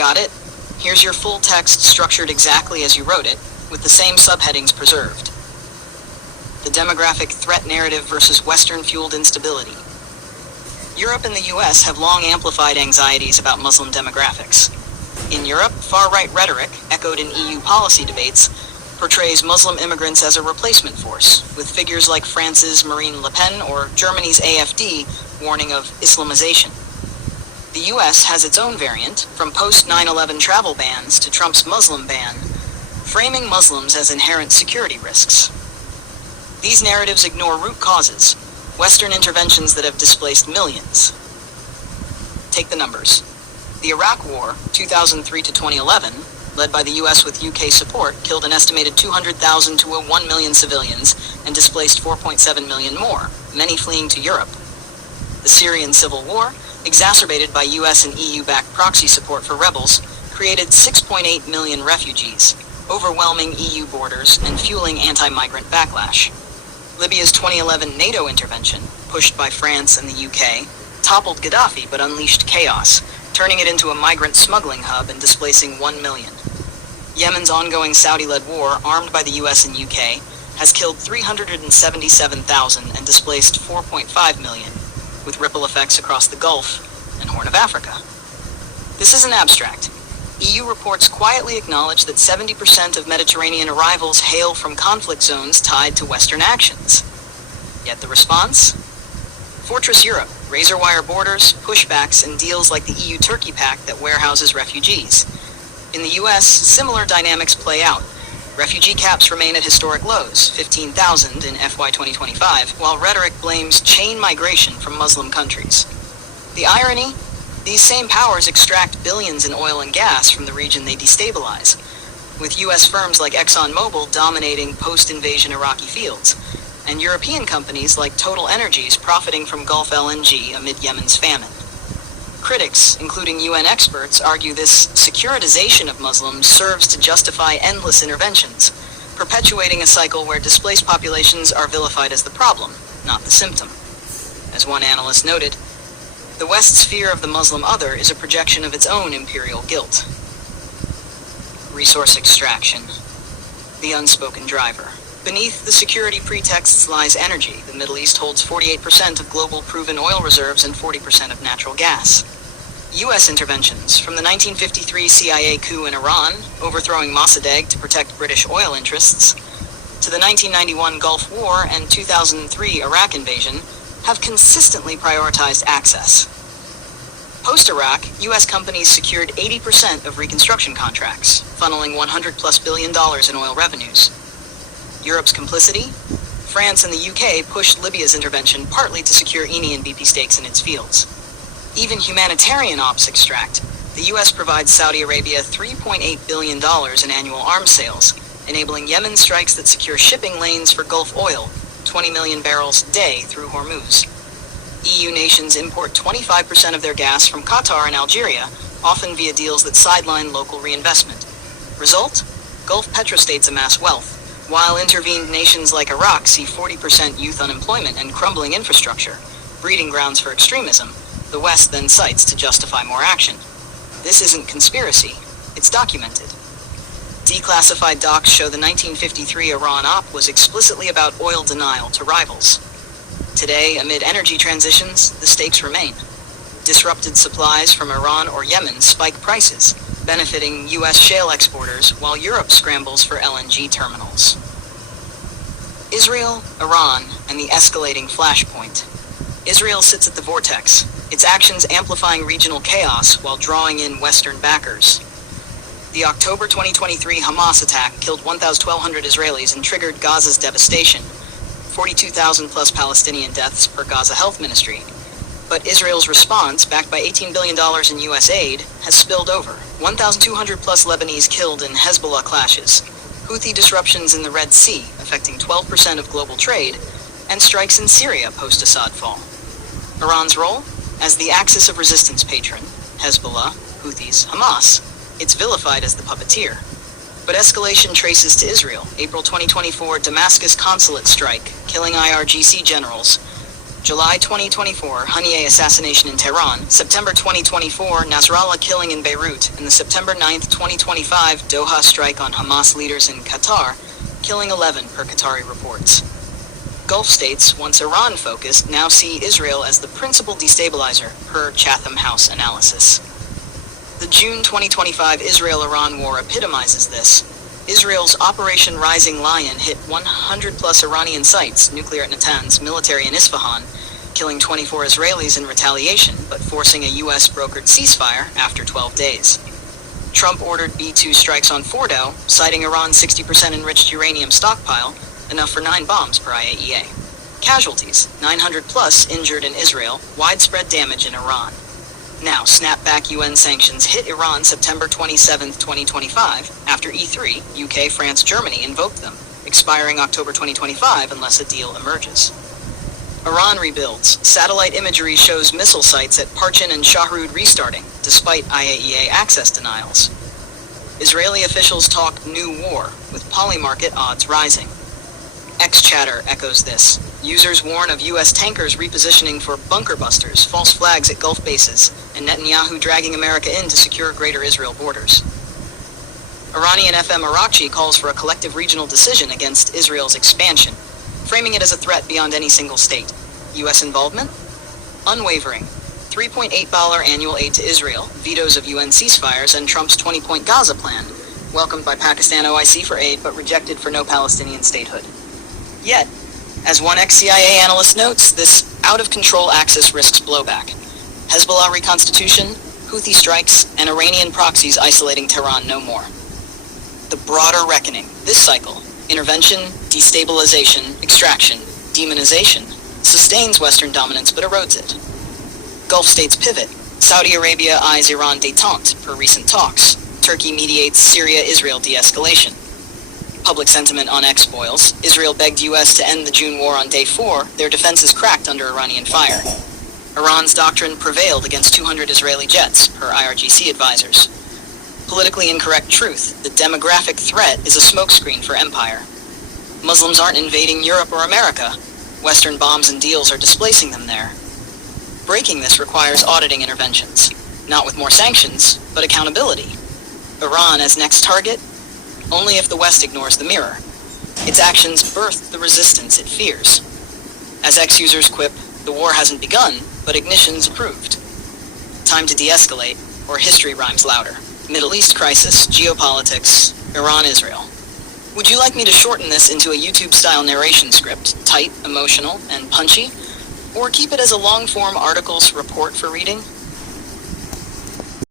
Got it? Here's your full text structured exactly as you wrote it, with the same subheadings preserved. The demographic threat narrative versus Western-fueled instability. Europe and the US have long amplified anxieties about Muslim demographics. In Europe, far-right rhetoric, echoed in EU policy debates, portrays Muslim immigrants as a replacement force, with figures like France's Marine Le Pen or Germany's AfD warning of Islamization. The US has its own variant, from post-9/11 travel bans to Trump's Muslim ban, framing Muslims as inherent security risks. These narratives ignore root causes, Western interventions that have displaced millions. Take the numbers. The Iraq War, 2003 to 2011, led by the US with UK support, killed an estimated 200,000 to 1 million civilians and displaced 4.7 million more, many fleeing to Europe. The Syrian civil war, exacerbated by US and EU-backed proxy support for rebels, created 6.8 million refugees, overwhelming EU borders and fueling anti-migrant backlash. Libya's 2011 NATO intervention, pushed by France and the UK, toppled Gaddafi but unleashed chaos, turning it into a migrant smuggling hub and displacing 1 million. Yemen's ongoing Saudi-led war, armed by the US and UK, has killed 377,000 and displaced 4.5 million, with ripple effects across the Gulf and Horn of Africa. This isn't abstract. EU reports quietly acknowledge that 70% of Mediterranean arrivals hail from conflict zones tied to Western actions. Yet the response? Fortress Europe, razor-wire borders, pushbacks, and deals like the EU-Turkey pact that warehouses refugees. In the US, similar dynamics play out. Refugee caps remain at historic lows, 15,000 in FY 2025, while rhetoric blames chain migration from Muslim countries. The irony? These same powers extract billions in oil and gas from the region they destabilize, with US firms like ExxonMobil dominating post-invasion Iraqi fields, and European companies like Total Energies profiting from Gulf LNG amid Yemen's famine. Critics, including UN experts, argue this securitization of Muslims serves to justify endless interventions, perpetuating a cycle where displaced populations are vilified as the problem, not the symptom. As one analyst noted, the West's fear of the Muslim other is a projection of its own imperial guilt. Resource extraction. The unspoken driver. Beneath the security pretexts lies energy. The Middle East holds 48% of global proven oil reserves and 40% of natural gas. U.S. interventions, from the 1953 CIA coup in Iran, overthrowing Mossadegh to protect British oil interests, to the 1991 Gulf War and 2003 Iraq invasion, have consistently prioritized access. Post-Iraq, U.S. companies secured 80% of reconstruction contracts, funneling $100+ billion in oil revenues. Europe's complicity? France and the UK pushed Libya's intervention partly to secure Eni and BP stakes in its fields. Even humanitarian ops extract. The U.S. provides Saudi Arabia $3.8 billion in annual arms sales, enabling Yemen strikes that secure shipping lanes for Gulf oil, 20 million barrels a day through Hormuz. EU nations import 25% of their gas from Qatar and Algeria, often via deals that sideline local reinvestment. Result? Gulf petrostates amass wealth, while intervened nations like Iraq see 40% youth unemployment and crumbling infrastructure, breeding grounds for extremism. The West then cites to justify more action. This isn't conspiracy, it's documented. Declassified docs show the 1953 Iran op was explicitly about oil denial to rivals. Today, amid energy transitions, the stakes remain. Disrupted supplies from Iran or Yemen spike prices, benefiting U.S. shale exporters while Europe scrambles for LNG terminals. Israel, Iran, and the escalating flashpoint. Israel sits at the vortex, its actions amplifying regional chaos while drawing in Western backers. The October 2023 Hamas attack killed 1,200 Israelis and triggered Gaza's devastation, 42,000 plus Palestinian deaths per Gaza Health Ministry. But Israel's response, backed by $18 billion in U.S. aid, has spilled over. 1,200 plus Lebanese killed in Hezbollah clashes, Houthi disruptions in the Red Sea, affecting 12% of global trade, and strikes in Syria post-Assad fall. Iran's role? As the axis of resistance patron, Hezbollah, Houthis, Hamas. It's vilified as the puppeteer. But escalation traces to Israel. April 2024 Damascus consulate strike, killing IRGC generals. July 2024, Haniyeh assassination in Tehran. September 2024, Nasrallah killing in Beirut. And the September 9, 2025, Doha strike on Hamas leaders in Qatar, killing 11 per Qatari reports. Gulf states, once Iran-focused, now see Israel as the principal destabilizer, per Chatham House analysis. The June 2025 Israel-Iran war epitomizes this. Israel's Operation Rising Lion hit 100-plus Iranian sites, nuclear at Natanz, military in Isfahan, killing 24 Israelis in retaliation, but forcing a U.S.-brokered ceasefire after 12 days. Trump ordered B-2 strikes on Fordow, citing Iran's 60% enriched uranium stockpile, enough for 9 bombs per IAEA. Casualties, 900-plus injured in Israel, widespread damage in Iran. Now, snapback UN sanctions hit Iran September 27, 2025, after E3, UK, France, Germany invoked them, expiring October 2025 unless a deal emerges. Iran rebuilds. Satellite imagery shows missile sites at Parchin and Shahrud restarting, despite IAEA access denials. Israeli officials talk new war, with polymarket odds rising. X-Chatter echoes this. Users warn of U.S. tankers repositioning for bunker busters, false flags at Gulf bases, and Netanyahu dragging America in to secure greater Israel borders. Iranian FM Arakchi calls for a collective regional decision against Israel's expansion, framing it as a threat beyond any single state. U.S. involvement? Unwavering. $3.8 annual aid to Israel, vetoes of UN ceasefires, and Trump's 20-point Gaza plan, welcomed by Pakistan OIC for aid but rejected for no Palestinian statehood. Yet, as one ex-CIA analyst notes, this out-of-control axis risks blowback. Hezbollah reconstitution, Houthi strikes, and Iranian proxies isolating Tehran no more. The broader reckoning, this cycle, intervention, destabilization, extraction, demonization, sustains Western dominance but erodes it. Gulf states pivot. Saudi Arabia eyes Iran détente per recent talks. Turkey mediates Syria-Israel de-escalation. Public sentiment on ex-spoils. Israel begged U.S. to end the June war on day 4. Their defenses cracked under Iranian fire. Iran's doctrine prevailed against 200 Israeli jets, per IRGC advisors. Politically incorrect truth. The demographic threat is a smokescreen for empire. Muslims aren't invading Europe or America. Western bombs and deals are displacing them there. Breaking this requires auditing interventions. Not with more sanctions, but accountability. Iran as next target? Only if the West ignores the mirror. Its actions birthed the resistance it fears. As ex-users quip, the war hasn't begun, but ignition's approved. Time to de-escalate, or history rhymes louder. Middle East crisis, geopolitics, Iran-Israel. Would you like me to shorten this into a YouTube-style narration script, tight, emotional, and punchy? Or keep it as a long-form articles report for reading?